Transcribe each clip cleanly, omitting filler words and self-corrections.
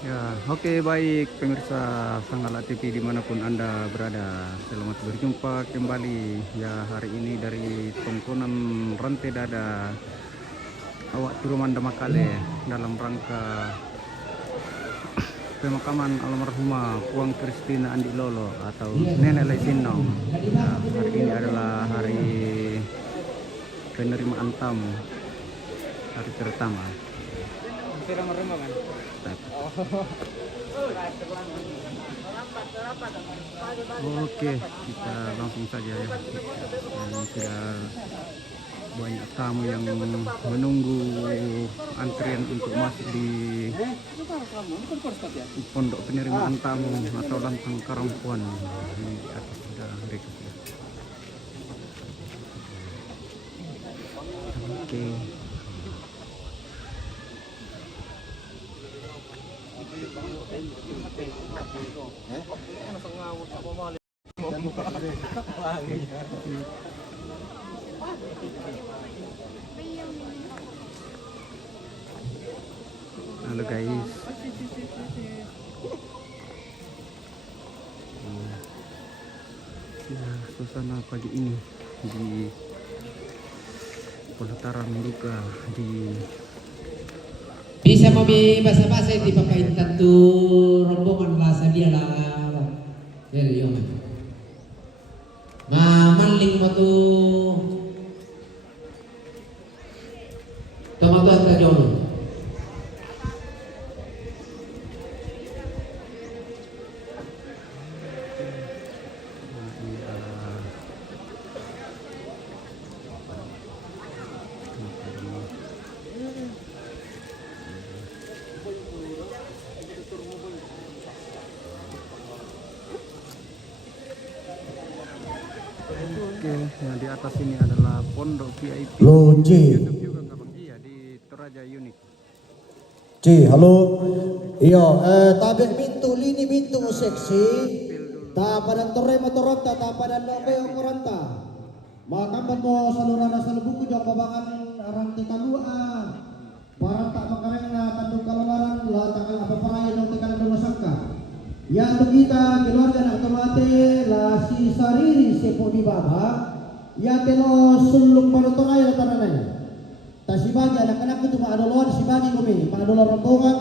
Ya, oke baik pemirsa Sanggala TV dimanapun Anda berada. Selamat berjumpa kembali ya hari ini dari Tongkonan Rantai Dada Awak Turuman Damakale dalam rangka pemakaman almarhumah Puang Kristina Andi Lolo atau Nenek Lesinong. Ya, hari ini adalah hari penerimaan tamu, hari pertama. Oke, kita langsung saja ya. Dan sudah banyak tamu yang menunggu antrian untuk masuk di pondok penerimaan tamu atau lantang Karampuan. Ini di atas sudah mereka sudah. Oke. Halo guys. Ya, suasana pagi ini di pelataran duka di bisa mobi basa-basa di papaitan tu rombongan bahasa dia lah dari yun maling mo tu tomatuan ka jono Oke, yang di atas ini adalah pondok VIP. Loji. YouTube juga nggak bang? Iya di Toraja Unik. Halo. Iya, tabi pintu lini pintu seksi. Ta pada torre motorota, ta pada nobe okoranta. Makamban mo salurana salubuku jang babangan ranti kalua. Parang tak makareng na tanduk kalungaran la takal apa paraya nang tikalan masangka. Yang kita keluarga nak tomate la si sariri sepo di baba. Ya telo suluk panotoraya tanananya. Tasibagi anak-anak itu maadoloan sibagi kami, maadoloan rombongan,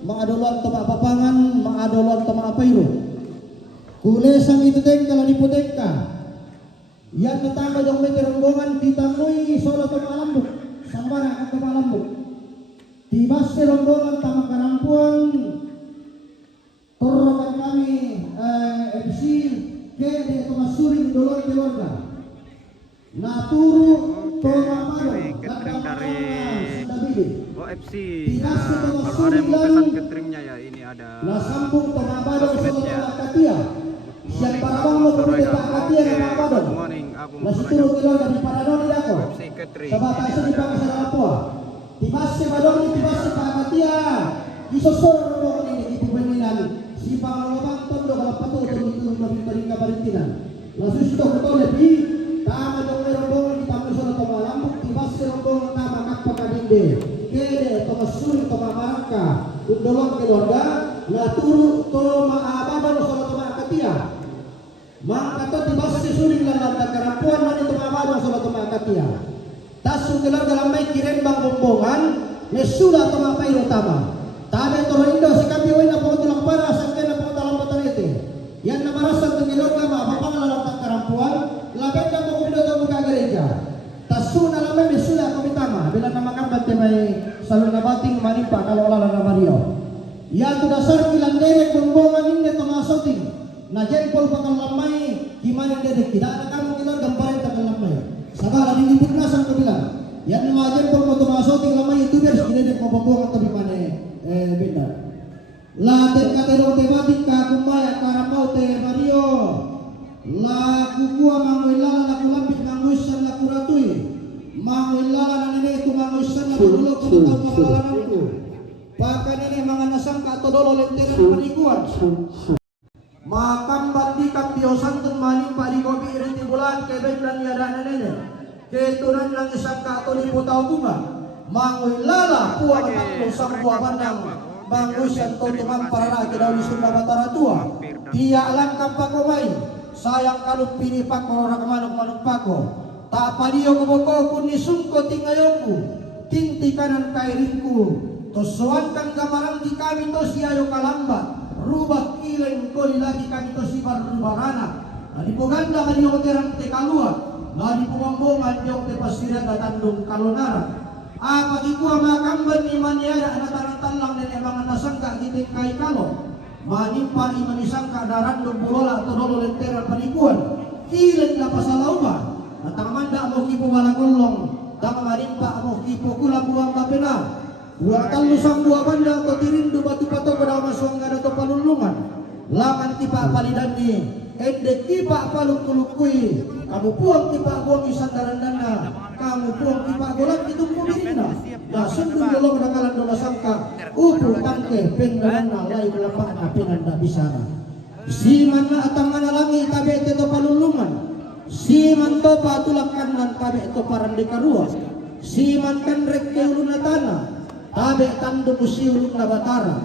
maadoloan toma papangan, maadoloan toma apa itu. Kulesang itu teng kalau diputeka. Yang pertama yang meter rombongan ditamui solo toma alambuk, sambara toma alambuk. Tibas rombongan tama karampuan, torokan kami MC ke di toma suring dolor keluarga. Naturu toma Catering dari OFC. Nah, kalau ada yang mau pesan cateringnya ya ini ada sosmednya. Good morning, Abu OFC Catering. Tibase badong tibase pakatia isosor mo ini ibu peminan si pangalabang tondo kalau patuh tulung mabintari kabarintinan lasus to betul lebih tama dong rombongan kita bersama toma lambuk tibase rombongan nama kapakadinde kede toma suri toma maraka undolong keluarga naturu toma abadong sama toma akatia mangkato tibase suri lalanda karampuan mani toma abadong sama toma akatia tasu keluarga lamai kirim bang rombongan nesuda toma pai utama tabe torindo sikapi wena po tulang para sakya na po talang patarete yan na marasan ng keluarga ma papangalan ng karampuan labet na po kumino to mga gereja tasu na lamai nesuda kami tama bila na makambat may salon na bating manimpa kalau ala na Mario ya tu dasar kilang derek rombongan ini tomasoting na jempol pakal lamai gimana derek tidak ada kamu keluarga gambarin takal lamai sabar di libur nasan ko bilang yan mga jempol mo tomasoting lamai youtubers ginedek mo pambuang tabi mane benda la ter katero tematik ka kumaya karamau te Mario la kukua manguilala na kulambit manguisan na kuratui manguilala na nene itu manguisan na kudulo kumutaw makalanangku baka nene mga nasangka ato dolo lenteran panikuan makam bandi kapiosan tun maning parikobi irin di bulan kebay plan yada na nene ketunan lang isang kato ni putaw bunga manguilala puwa na taklo sa buwa bandang mangusyan to tumampara kita ulisun na batara tua. Dia langkang pakomay, sayang kalong pinipak ko rakamanong pako. Tapaliyo kuboko kun nisungko tingayongku, tinti kanan kairinku. Tosuan kang gamarang di kami to siyayo kalambat, rubah kileng ko lagi kami to sibar rubarana. Nadi po ganda kanyo terang te kalua, nadi po mambongan yung te pasiran na tandong kalonara. Pagi kuha makamban ni maniada na tarantalang na mga nasangka giting kay kalo. Manimpa ni manisangka na randong bulola at dolo lentera panikuan. Kileng na pasalauba. At ang manda mo kipo malagulong, dama manimpa mo kipo kulang buwang mapena. Buwang talusang buwa banda to tirindu batu pato pada maswang gada to palulungan. Langan tipa palidan ni, ende tipa paluk-tulukui. Kamu puang tipa buang isandaran dana. Kamu puang tipa golang itong pumirina. Na sundul dolong nakalan dola sangka. Upo tangke pendanana lain lapang na pinanda bisara. Siman na atang manalangin tabi ito palulungan. Siman to patulakan nan tabi ito parang dikarua. Siman kan rek keulun na tanah. Tabi tando musiulun na batara.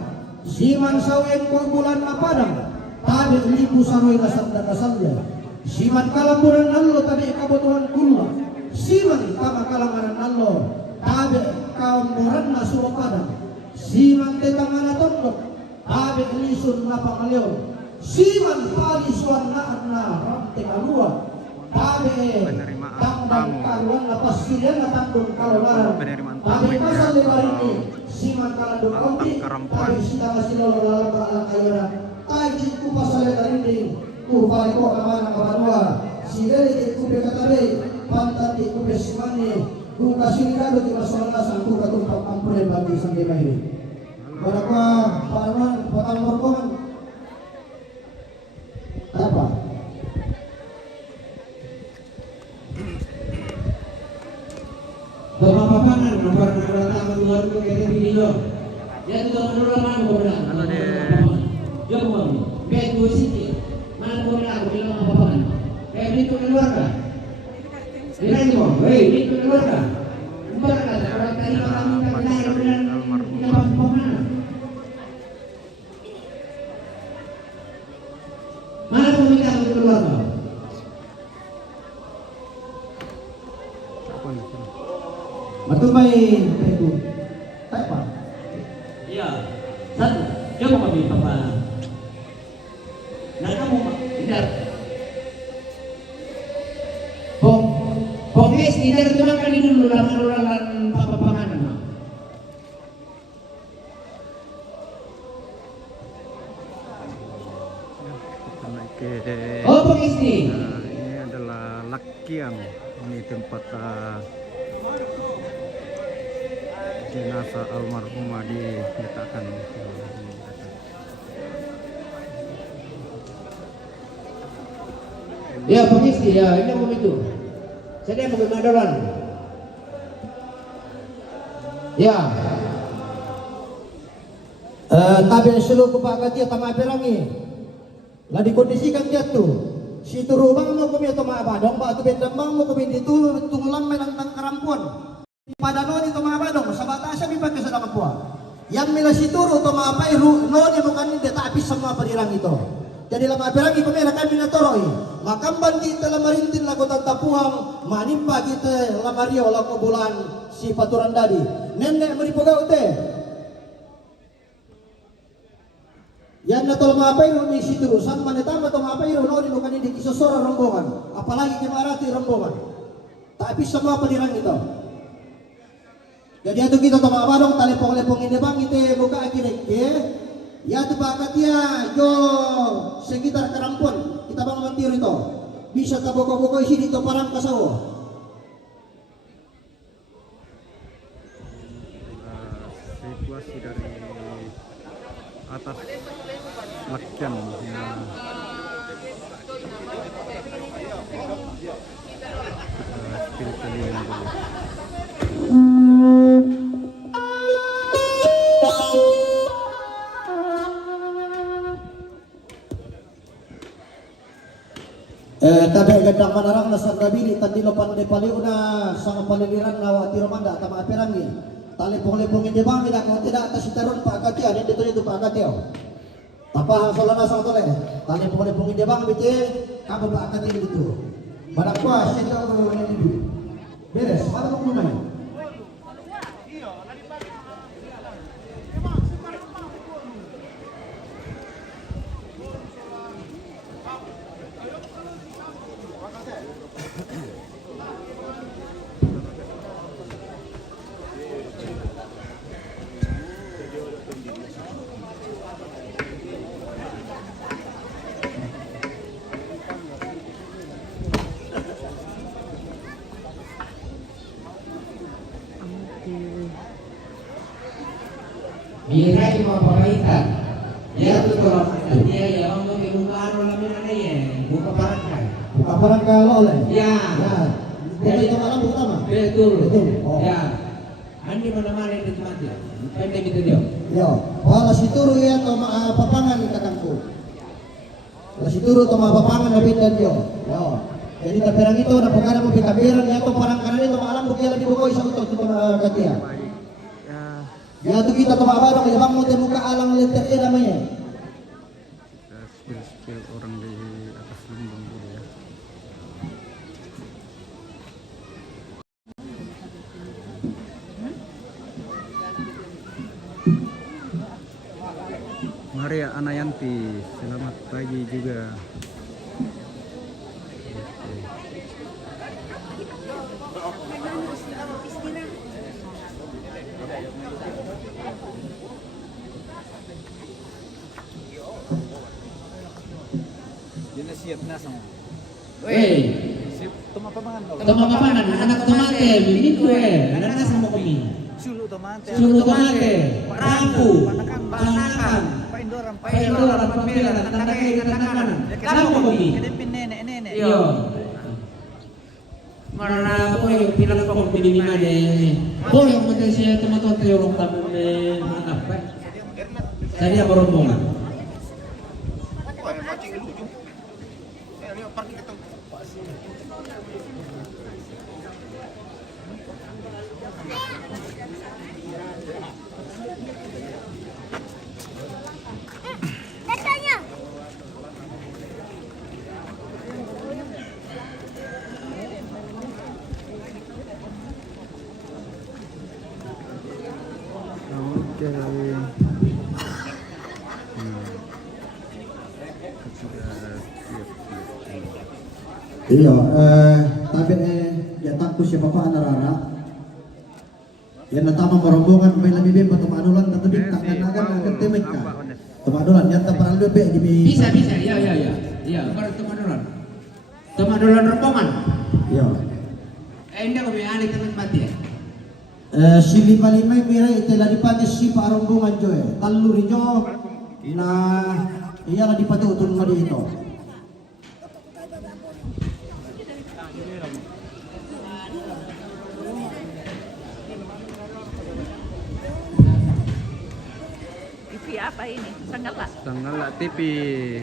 Siman sawen ko bulan na padang. Tabi libu saroy na sanda-sanda. Siman kalamburan nallo tabi kabutuhan kulla. Siman tama kalangaran nallo tabi kalamburan na suwapadang. Siman tetanga na tondok tabi lisun na pangaliw. Siman palisuan na ramte kalua. Tabi tangdang karuan na pasirian na tandong karuan. Tabi pasal lebar ini siman kalandong konti. Tabi sida kasilo lalaba ayana. Tabi ku pasal lebar ini ku paliko kamana kabanua. Sidere ku bekatabe pantat ku besimani. Ku kasirado di masalah sangku katumpak ampure bagi sampai mahiri. Baraka paraman patang morkohan. Apa? Pemapanan nomor pertama luar itu kayak video. Ya itu nomor mana boleh? Jom kami. Betul sih. Mana boleh aku bilang apa-apaan? Itu keluar kah? Ini mau. Hei, itu keluar kah? Bukan kah? Kalau tadi orang minta lahir dan kita mana? Mana mau minta aku keluar kah? Matumay itu. Apa? Iya. Satu. Jom kami papa. Nah kamu tidak. Pokoknya tidak tulang di dulu lalu papa panganan. Oh pokoknya ini adalah Lakian. Ini tempat jenazah almarhumah diletakkan. Ya pengisi ya ini mau itu. Saya mau kemadoran. Ya. Tabi selu kepakat dia tama perangi. Lah dikondisikan jatuh. Si turubang mo kami ito maabadong, ba ito bendambang mo kami dito tunglang may lang karampuan. Padano ni tumabadong sa bata siya bipag sa damakwa. Yang mila situro tumapay no ni mo kanin tapis sa mga padirang ito. Jadi lama peragi pemera kami na toroy. Makamban kita lamarintin lago tapuang manimpa kita lamario lago bulan si paturan dadi. Nenek meripagaw te. Yan na tol mapay no ni situro san manetama to mapay no ni mo kanin di kisosora rombongan. Apalagi kemarati rombongan. Tapis sa mga padirang ito. Jadi atu kita tama abadong talepong-lepong ini bang ite buka akinek ya. Ya tu bakat ya jo sekitar kerampon kita bang mantir itu. Bisa taboko-boko isi dito parang kasawo. Situasi dari atas Lakian tabi gandang manarang na sandabili tandilo pandai paliuna sa paliliran na wati romanda tama aperangi Talepong-lepongin dia bang tidak atas itaron Pak Katia ini itu Pak Katia. Apa hasolan asal tole? Talepong-lepongin dia bang bete apa Pak Katia itu. Badak kuas saya tahu ini. Beres, mana mau main? Bisa cuma pemerintah. Ya betul. Dia ya untuk buka lamin ada ya, buka parangkai. Buka parangkai oleh. Ya. Jadi itu malam pertama. Betul. Oh. Ya. Andi mana-mana yang dikemati. Pendek itu dia. Yo, wala situru ya to papangan kakangku. Wala situru to papangan na bidan yo. Yo. Jadi taperang itu na pagkara mo pitabiran ya to parang kanan itu malam bukya lagi bukoy sa uto to katia. Ya tu kita to mabaro kaya bang mo te muka alang letter E namanya. Spill orang di atas lumbung dulu ya. Maria Anayanti, selamat pagi juga. Siap na sama. Weh, Siap tumapamangan. tumapamangan anak tomate, itu anak sama kami. Sulu tomate. Suruh tomate, rampu, panakan, Paindoran, pampiran, tanda kiri, tanda kanan. Sama kami. Kedepin nenek. Iyo. Marana ko yung pilang pa kong pinimima de. Ko yung mga siya tumatot yung tabi hanap. Saya berombongan. Oke. Iya, tapi ya takut siapa pak anarara. Ya natama merombongan may labibim patong anulan tatubig akan temik ka. Tumadulan yan taparal bebe di Bisa, ya. Iya, baru temadulan. Temadulan rombongan. Iya. Hindi ko may anik na mati. Si lima-lima mira itela di pati si parombongan jo taluri jo na iya na di pati utun mo dito. TV apa ini? Sanggala. Sanggala TV.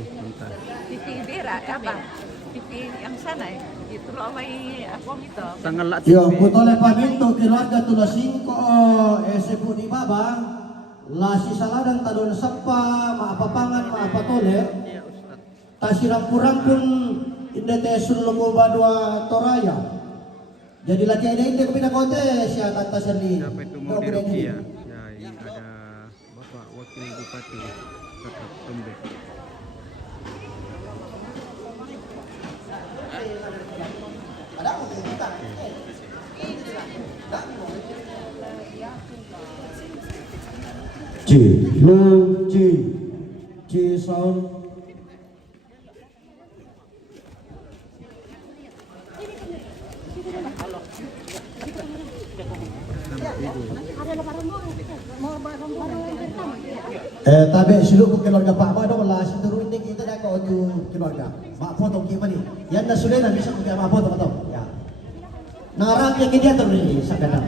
Bentar. TV Dera apa? TV yang sana ya. Itu loh may akong ito. Sanggala TV. Yo, putole paminto kiluarga tula 5 sepu di baba la si saladan talon sapa maapapangan maapatole tasirampurampun indete sulungo badwa toraya. Jadi laki ada itu kepinakote siya tanta serli. Siapa itu mau diruki ya? Ya, ini ada Bapak Wakil Bupati Kota Tombek. Ada apa kita? G sound. Tabi siluk ke keluarga Pak Ba dong lah seteru ini kita dah kau tu keluarga. Mak potong gimana ni? Yang dah sudah bisa kita mak potong atau? Ya. Narang yang dia terus sakadang.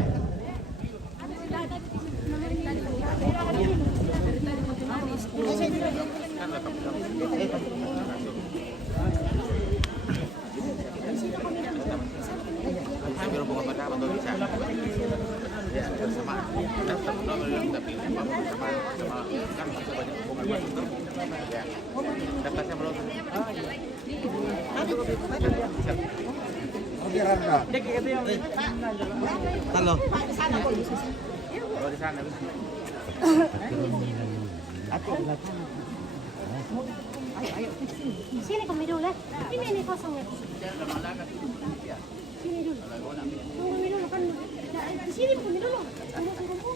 Sini kami dulu. Ini kosongnya. Sini dulu. Tunggu kami dulu kan. Di sini kami dulu. Tunggu.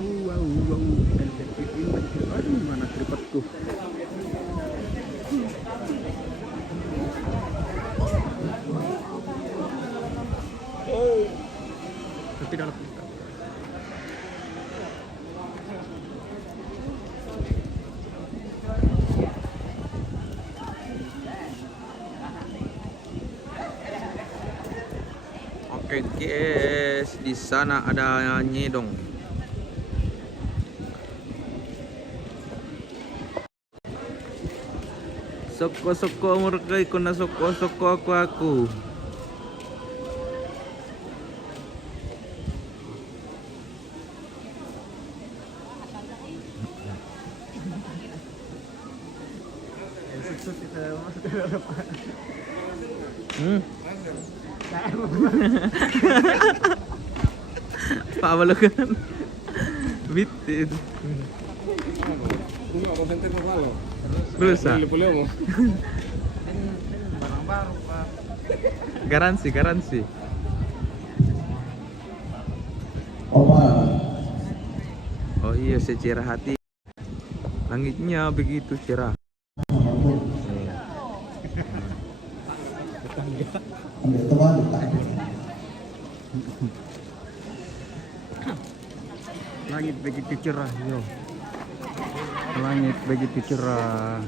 Wow. Aduh, mana tripodku? Tapi dalam Oke guys, di sana ada nyedong. Soko murkai kuna soko aku. Pabalokan. Bitin. Berusaha. Barang-barang, Pak. Garansi. Oh iya, secerah hati. Langitnya begitu cerah. Langit begitu cerah, yo. Langit begitu cerah.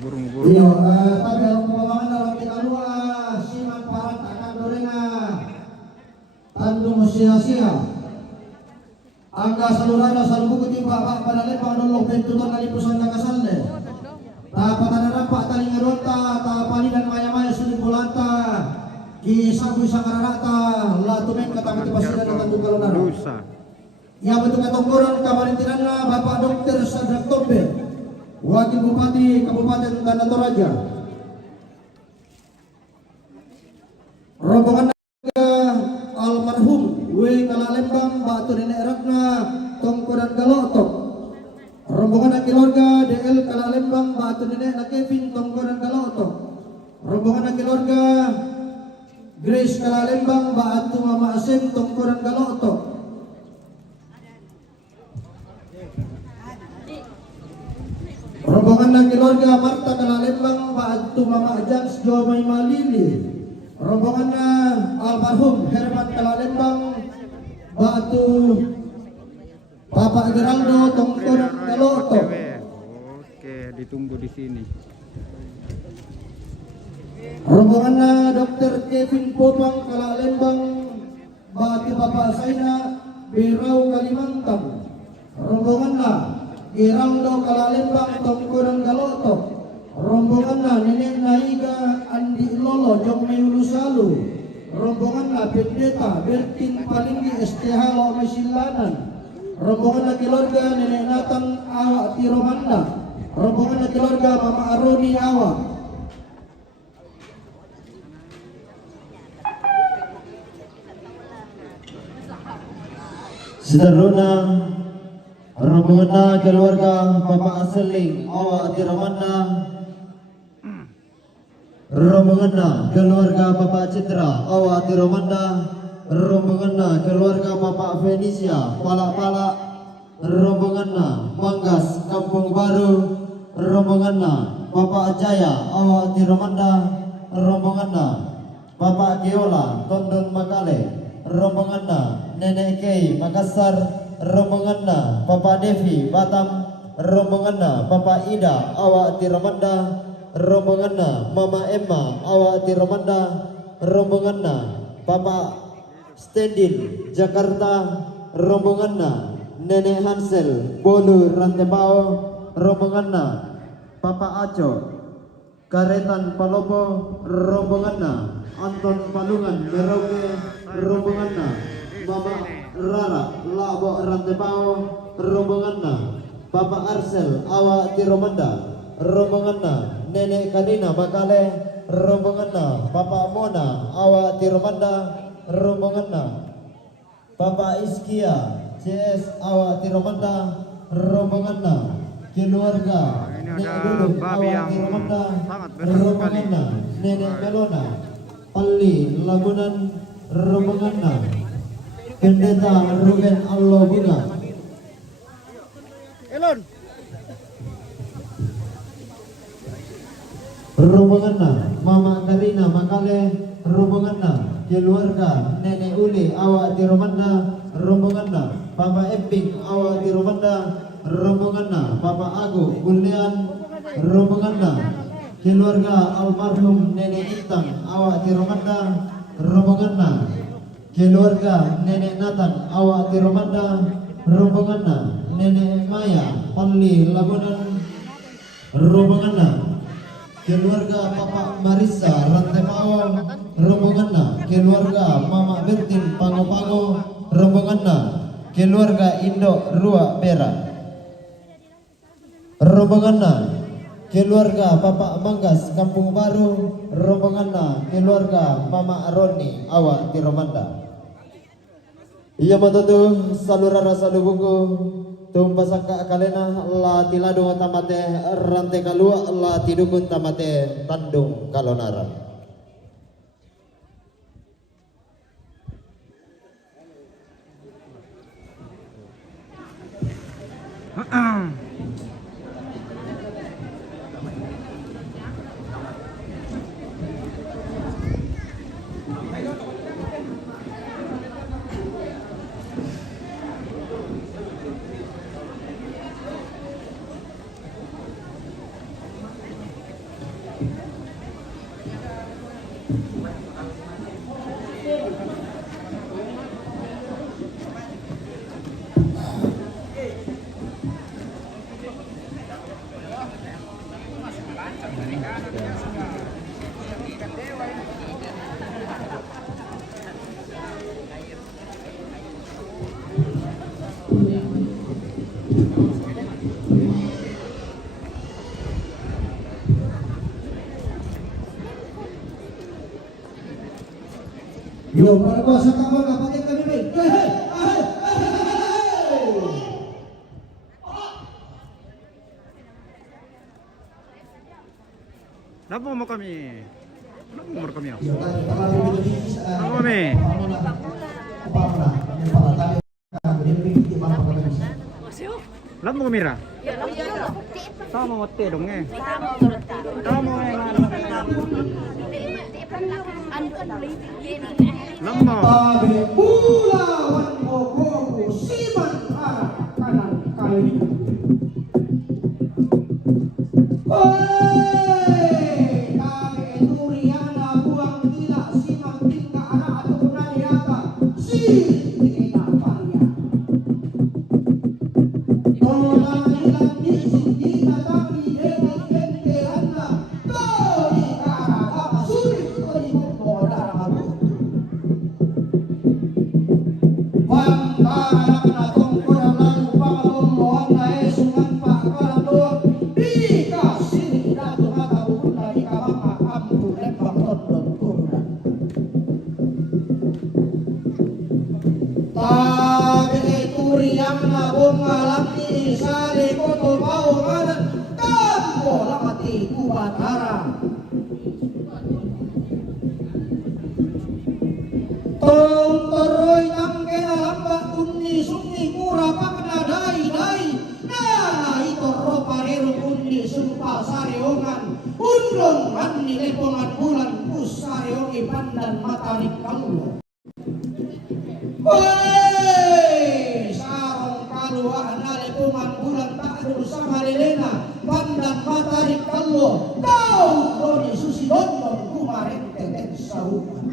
Burung-burung. Iyo, tabi ang pamamangan dalam tinalua siman parat akan dorena tandung sia-sia. Angga salurana salubu ketiba pak panale panulong pentutan nalipusan nakasalde. Tapatan rampak tali ngeronta tapani dan maya-maya sulit bulanta. Kisah bisa kararata la tumen kata mati pasiran dan tanggung kalonara. Ya bentuk katonggoran kamarintinan Bapak Dr. Sadrak Tombe, Wakil Bupati Kabupaten Tanah Toraja. Rombongan almarhum W. Kalalembang Batu Nenek Ratna Tongkodan Galotok. Rombongan keluarga DL Kalalembang Batu Nenek Kevin Tongkodan Galotok. Rombongan keluarga Grace Kalalembang Batu Mama Asem Tongkodan Galotok. Rombongan keluarga Marta Kalalembang Batu Mama Jans Jomai Malili. Rombongan almarhum Herman Kalalembang Batu Bapak Geraldo Tongkodan Galotok. Oke, ditunggu di sini. Rombongan Dr. Kevin Popang Kalalembang Batu Bapak Saina Berau Kalimantan. Rombongan Geraldo Kalalembang Tongkodan Galotok. Rombongan Nenek Naiga Andi Lolo Jong Mayulusalu. Rombongan Pendeta Bertin Palinggi STH Lomesilanan. Rombongan keluarga Nenek Nathan Awak Tiromanda. Rombongan keluarga Mama Aroni Awak. Seterusnya rombongan keluarga Bapak Aseling awak Tiramanda, rombongan keluarga Bapak Citra awak Tiramanda, rombongan keluarga Bapak Fenisia Palak-Palak, rombongan Manggas Kampung Baru, rombongan Bapak Jaya awak Tiramanda, rombongan Bapak Giola Tondon Makale, rombongan Nenek Kei Makassar, rombongan Bapak Devi Batam, rombongan Bapak Ida awak Tiramanda, rombongan Mama Emma awak Tiramanda, rombongan Bapak Stedin Jakarta, rombongan Nenek Hansel Bolu Rantebao, rombongan Bapak Aco Karetan Palopo, rombongan Anton Palungan Merauke, rombongan Mama Rara Labo Rantebao, rombongan Bapak Arsel awak Tiramanda, rombongan Nenek Kadina Makale, rombongan Bapak Mona awak Tiramanda, rombongan Bapak Iskia CS awak Tiramanda, rombongan keluarga Ini Nenek ada Duduk babi awak yang Tiramanda, sangat besar sekali. rombongan Nenek Melona Pali Lagunan, rombongan Pendeta Ruben Allah Bunga, rombongan Mama Karina Makale, rombongan keluarga Nenek Uli awak Tiramanda, rombongan Bapak Eping awak Tiramanda, rombongan Bapak Agung Bulian, rombongan keluarga almarhum Nenek Intang awak Tiramanda, rombongan keluarga Nenek Nathan awak Tiramanda, rombongan Nenek Maya Pali Lagunan, rombongan keluarga Bapak Marisa Rantepao, rombongan keluarga Mama Bertin Pango-Pango, rombongan keluarga Indo Rua Bera, rombongan keluarga Bapak Manggas Kampung Baru, rombongan keluarga Mama Aroni awak Tiramanda. Iya matatu salurara salubuku tumpa saka kalena la tilado tamate rante kalua la tidukun tamate tandung kalonara. Yo, para kuasa kamar kapatid kami bin. Napa mo kami? Napa mo kami? Yo, tadi kamar bin sa. Napa kami? Napa mo kamera? Sama mo te dong eh. Sama Lama. Tabi Pulauan Bogor Siman arah kanan kali. Hei, tabi Turiana buang gila Siman tinggal anak atau naniata si kita paria. Tolong hilang di sini tapi dari kenderana dari arah sulit dari modal baru. Pantarak na tungkol ang pangalamuan na esungan pa kalando di kasih na tumatawag na di ka mga ampulet pangtodon kurna. Tabi ito Uriang na bunga laki sali koto paunganan kampo lamati kubatara. Tong teroy tangke lambak kundi sungi murah pakna dai nah itu ropa reru kundi sumpah sareongan undong mandi lepongan bulan pusareongi pandan matarik kamu. Woi sarong kaluah na lepongan bulan takdur sama lelena pandan matarik kamu kau doni susi dondong kumarin teten sahukan.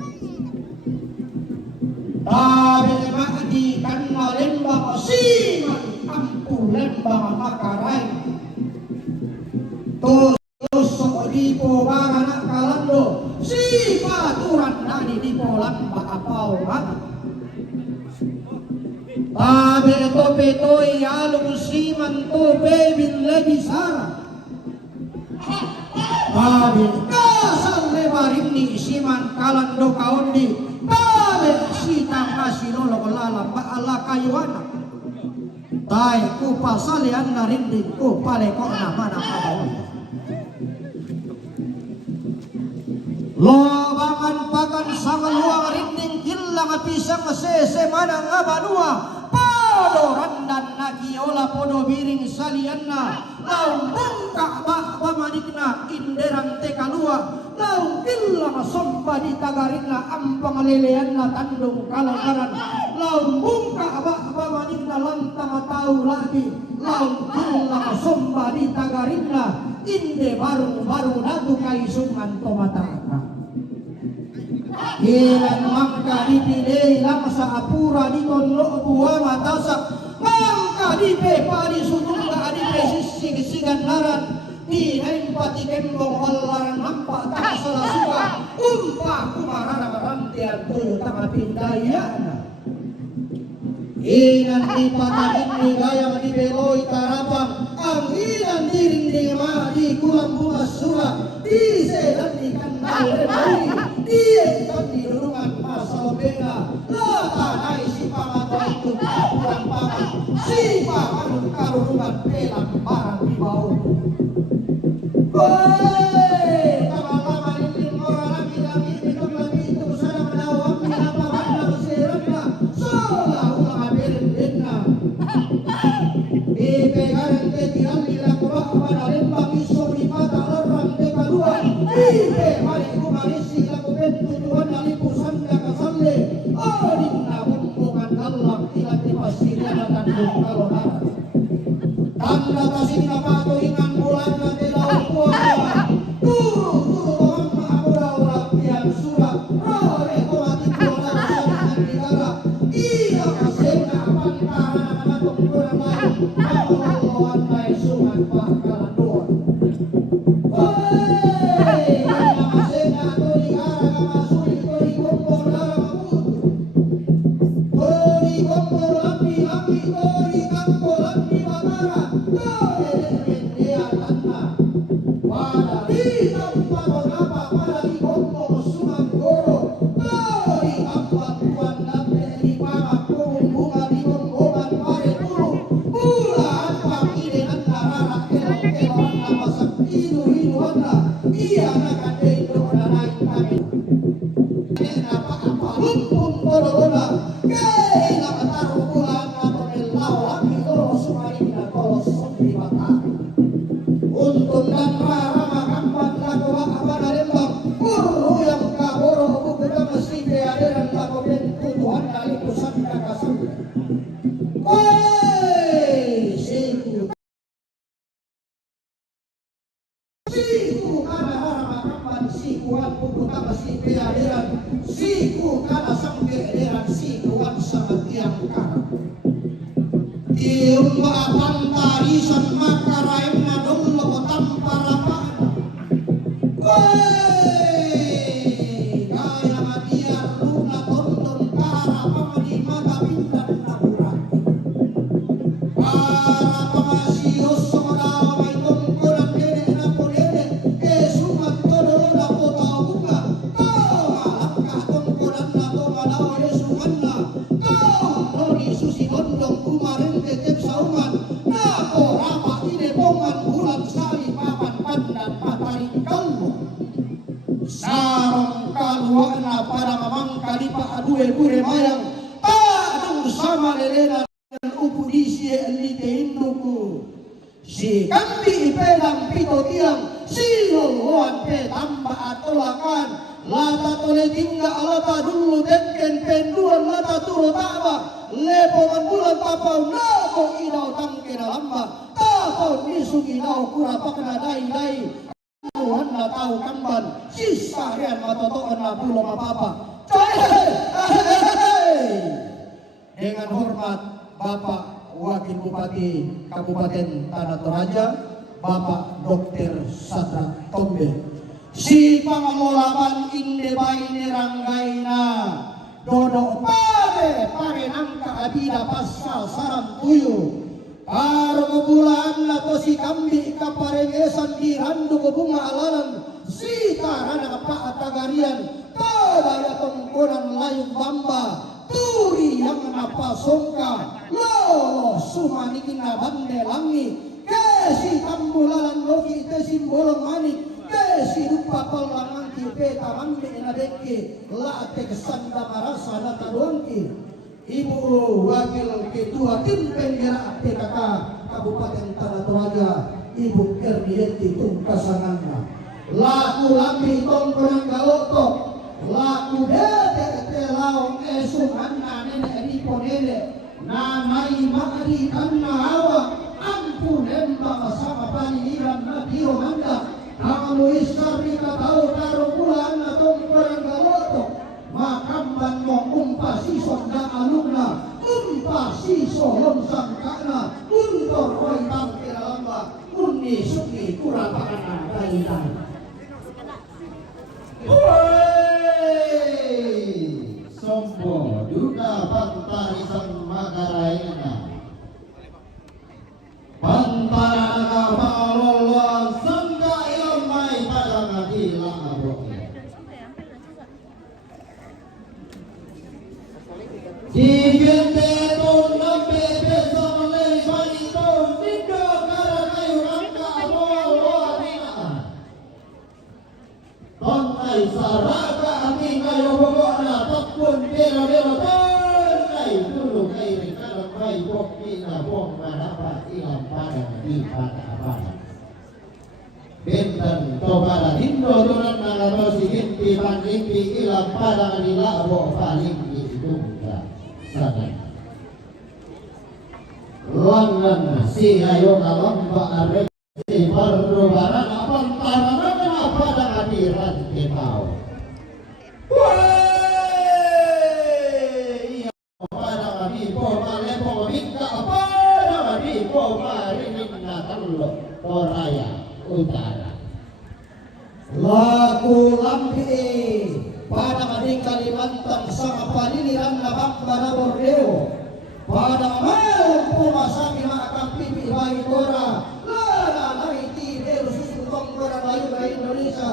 Tabi mati karena lembang siman ampu lembang makarai. Tusuk di po barana kalando si paturan nadi di po lamba apau mak. Tabi tope toi alung siman tope bin lebih sara. Tabi kasal lebarin ni siman kalando kaundi. Tabi sitang masih lolok lalam ala kayuana. Tai ku pasalian narinding ku pale kok nama kabawan. Lobangan pakan sama luang rinding kilang pisang sese mana ngabanua. Podo randan nakiola podo biring salianna. Laung bungka bak pamanikna inderan tekalua. Laung kilang sompa di tagarina ampang leleanna tandung kalakaran. Laung bungka bak pamanikna lantang tahu lagi. Laung kilang sompa di tagarina inde baru nadu kaisungan tomataka. Ilan mangka dipilih langsa apura di konlok buah matasak. Mangka dipepa di sudungga di pesisi kesigan laran. Di nempati kembong walaran nampak tak salah suka. Umpa kumarana rantian tuh tengah pindayana. Inan dipatakin di gayang di beloi tarapang. Anginan diring di ma di kulang bunga surah. Di sedan di kandal rebari. Di ikan di durungan pasal bena. Lata nai si pangatwa itu pulang pangan. Si pangan karungan pelang barang di bawah. Woi, lama-lama ini orang lagi minum lagi itu sana menawang kenapa mana bersirapnya. Solah ulang aberin bena. Ipegaran ketiran dilakukan pada lembang iso di mata lorang dekaluan. Ipe mari kumarisi laku bentu tuan alipu sanda kasalle. Oh dinna bumbungan dalam tilat di pasirnya tandung kaloharan. Tanda kasihna pato ingan bulan nanti laut puasa. Turu mama ulah pian surat. Rore tomati bola dengan negara. Iya kasihna pantara anak kumpulan lain. Lawan naik sungai pangkalan dua. Woi, nama kasihna tu digara kama suri tu dikumpul dalam buku. Tori kumpul lampi tori kampul lampi matara. Untung dan rama kampan laku abana lembang Guru yang kaboro buku mesti beaderan laku bentu Tuhan dari pusat kakasam. Woi, siku kana rama kampan sikuan buku mesti beaderan siku kana sampai beaderan sikuan sangat tiang karang. Ilmu pantarisan makaraim nadong lo tampara pa. Woi, gaya madia luna tonton para pamadi mata pindan naburan. Para pamasios sodawa may tongkolan dede na po dede. Sumat todo na po tao bunga. Kau malangkah tongkolan na to malaw yesuman na. Kau noni susi gondong kumare. malelena ng upo di siya alite hinduku. Si kambi ipedang pito tiang siluluan pe tamba atolakan lata tole tingga alata dulu denken penduan lata turo taba lepongan bulan tapau nako inau tangke lamba tapau nisung inau kura pakna dai Tuhan na tahu kamban sisa rian matotoan na pulau apa dengan hormat Bapak Wakil Bupati Kabupaten Tanah Toraja, Bapak Dr. Sadrak Tombe. Si pangangolaban inde baine ranggaina, dodo pare nangka abida pasal saram tuyu. Karo bulan na to si kambi kaparengesan di randu ko bunga alalan, si tarana pa atagarian, tabaya tongkonan layong bamba. Turi yang napasongka lolo sumanikin na bande langi kesi tambulalan loki te simbolong mani kesi rupa palangan kipeta mande na deke late kesanda marasa data doangki Ibu Wakil Ketua Tim Penggerak PKK Kabupaten Tanah Toraja Ibu Ernieti Tungkasanana laku lambi tongkonang galotok laku dete laong esung anna nenek ripo nenek namai ma'ri anna hawa ampun embang sama paniran natiro manda kamu isari katau karo pula anna tongkorang galotok makamban mo umpasi sonda alumna umpasi sohon sangkana untor roy bangke lamba unni suki kurapakana daitan Sompo duka pantarisan Magaraina Pantaranaga Paloloan Sangga ilmai pada ngadilang aboke Digente ton nampe besa meleri bani ton Nido kara kayu rangka aboa ninaan Tontai saraka ating kayo bogona Takpun bero-bero tontai Dulu kairi kadang bayi bokki na bong Madapat ilang padang di pada-pada Benten tobara hindo duran nalarosi Hinti panlimpi ilang padang di labo paling ditungga Sana Langan si ayo kalamba arek Si baru barang apa tanah pada hadiran ketau Iya pada hadipo malepo minta pada hadipo marinina teluk Toraya Utara laku lambi pada mading Kalimantan sama paniliran na bambana Borneo pada malam pumasami maakang pipi bayi tora lana naiti deru susu tongkoran layu dari Indonesia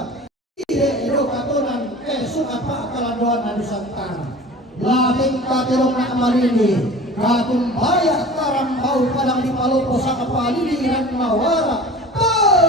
ide edo katonan sukat pa akalandoan na Nusantara labing katerong na amarini kakumbaya karambau padang di Palopo sa kapaliliran na wara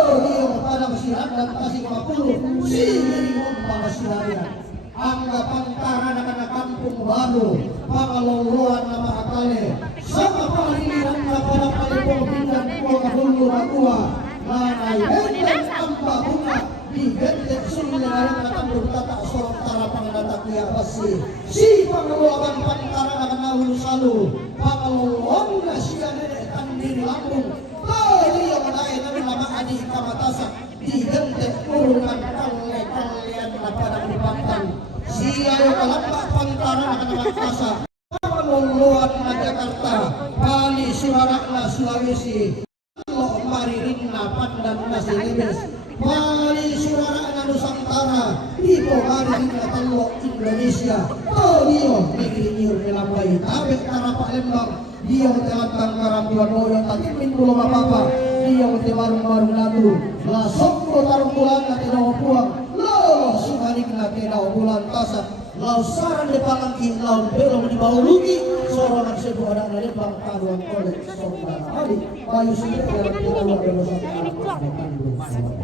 Diyong padang sirat dan kasih kapuluh Siringon pangasirarian anggapan tara na kampung baru pangaluluan na makakale sama pangaliliran na padang palipong pindan kuwa kahulu makuha nanay benteng amba bunga di benteng sulilaran na tambur tatak sorong tara pangadatak niya pasi si pangaluluan pantara na kanahulu salu pangaluluan na siya nene tandiri lambung Bali yang naik na lama adi kamatasak di benteng kurungan kalian na padang dipantang siya yung kalamba pantara na kanamagkasa pangaluluan na Jakarta Bali Suara na Sulawesi Lo maririn na pandan na Silibes Bali Suara na Nusantara Ipo maririn na Talo Indonesia Tolio Negeri Nilambay Tabek Karapa Lembang dia menjalankan karambuan moyong tadi pintu loma papa dia menjalankan lalu lasok ko tarung bulan na tinaw puang lo sumanik na tinaw bulan tasak lau saran de palangki lau belong di bawah lugi sorongan sebuah anak na lebang paduan kolek sombara hari bayu sini dalam tinaw ada satu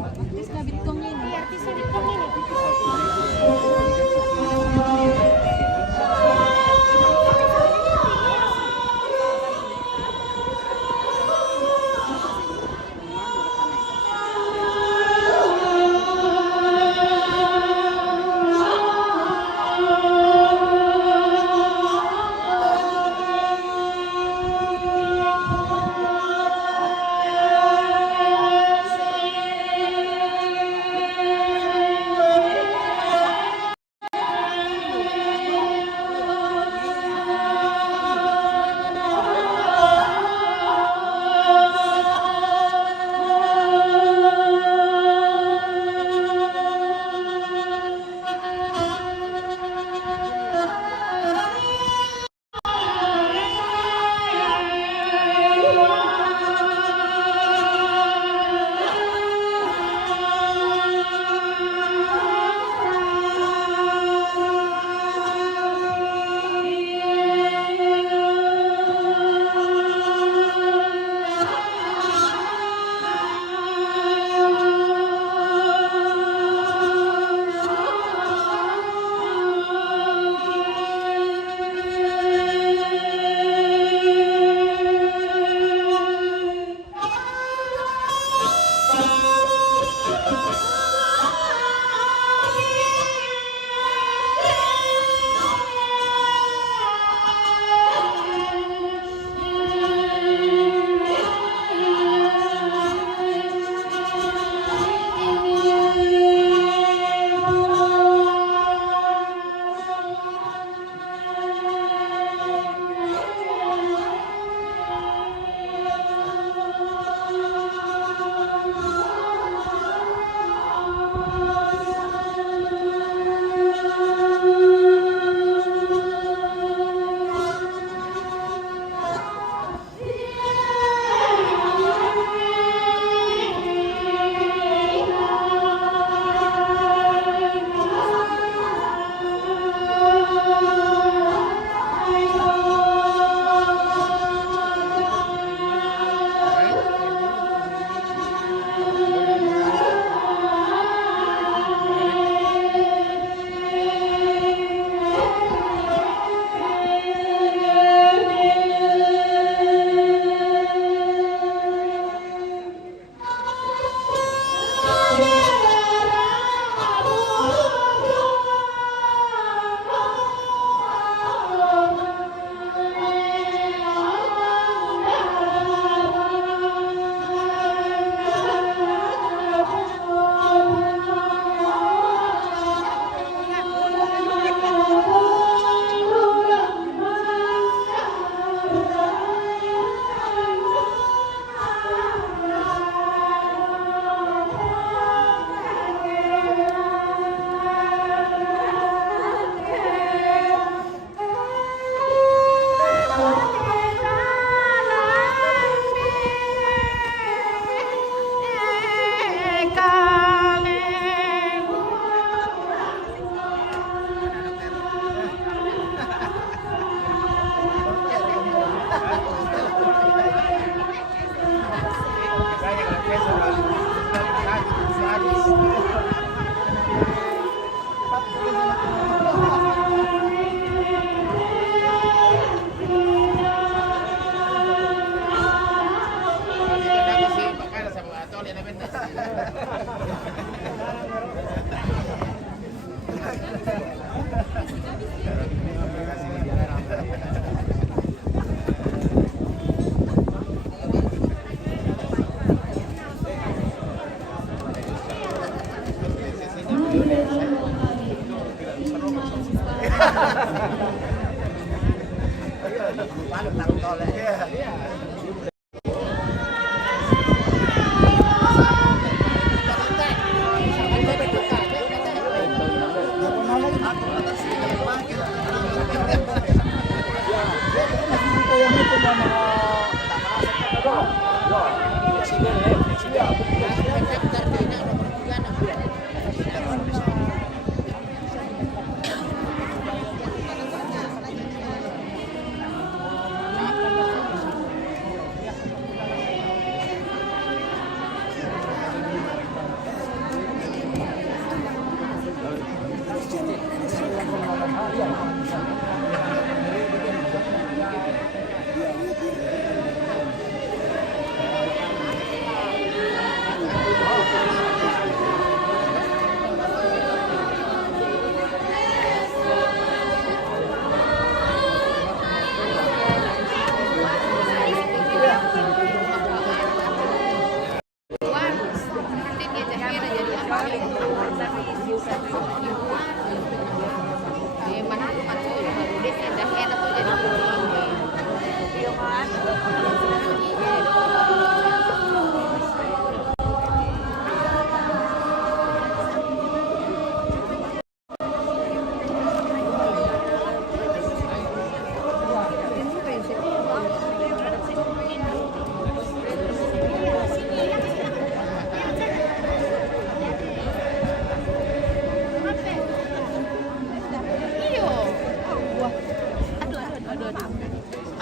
Artis na Bitcong ini. Artis na Bitcong ini.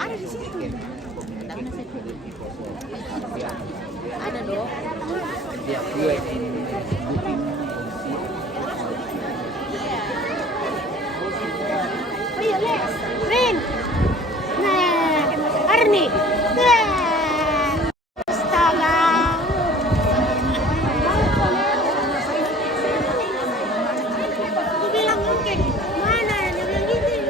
Ada di situ. Ada dong. Oh iya, Rin. Nah, Arni. Astaga. Aku bilang oke. Mana? Dia bilang gitu.